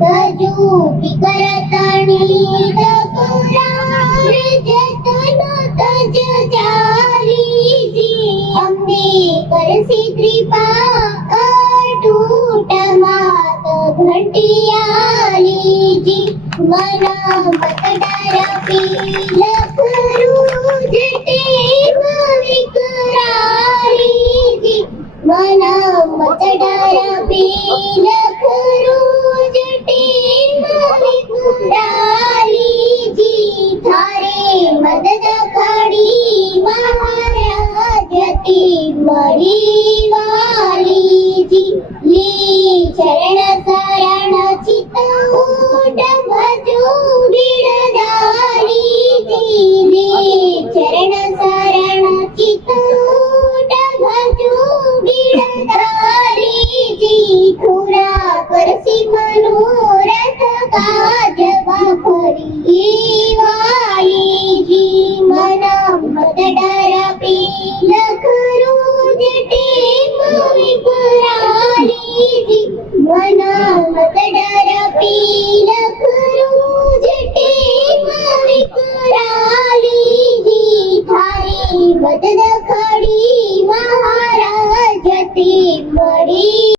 तजूटी करतानी तक्रार जतन तज जालीजी अम्मे करसी कृपा अटूट मात घंटियालीजी मना मतदार पील करू जटे विकरालीजी मना मतदार पील करू जटे विकरालीजी थारे मदद खड़ी महाराजती मरी वालीजी ली चरण शरण चित्तूट भजो गिरधारीजी ली चरण शरण चित्तूट भजो गिरधारीजी पूरा करसी मनोरथ काज वापरी वालीजी मना मत डर पील करू जटे विकरालीजी मना मत डर पील करू जटे विकरालीजी थारी मदद खड़ी महाराज ते मरी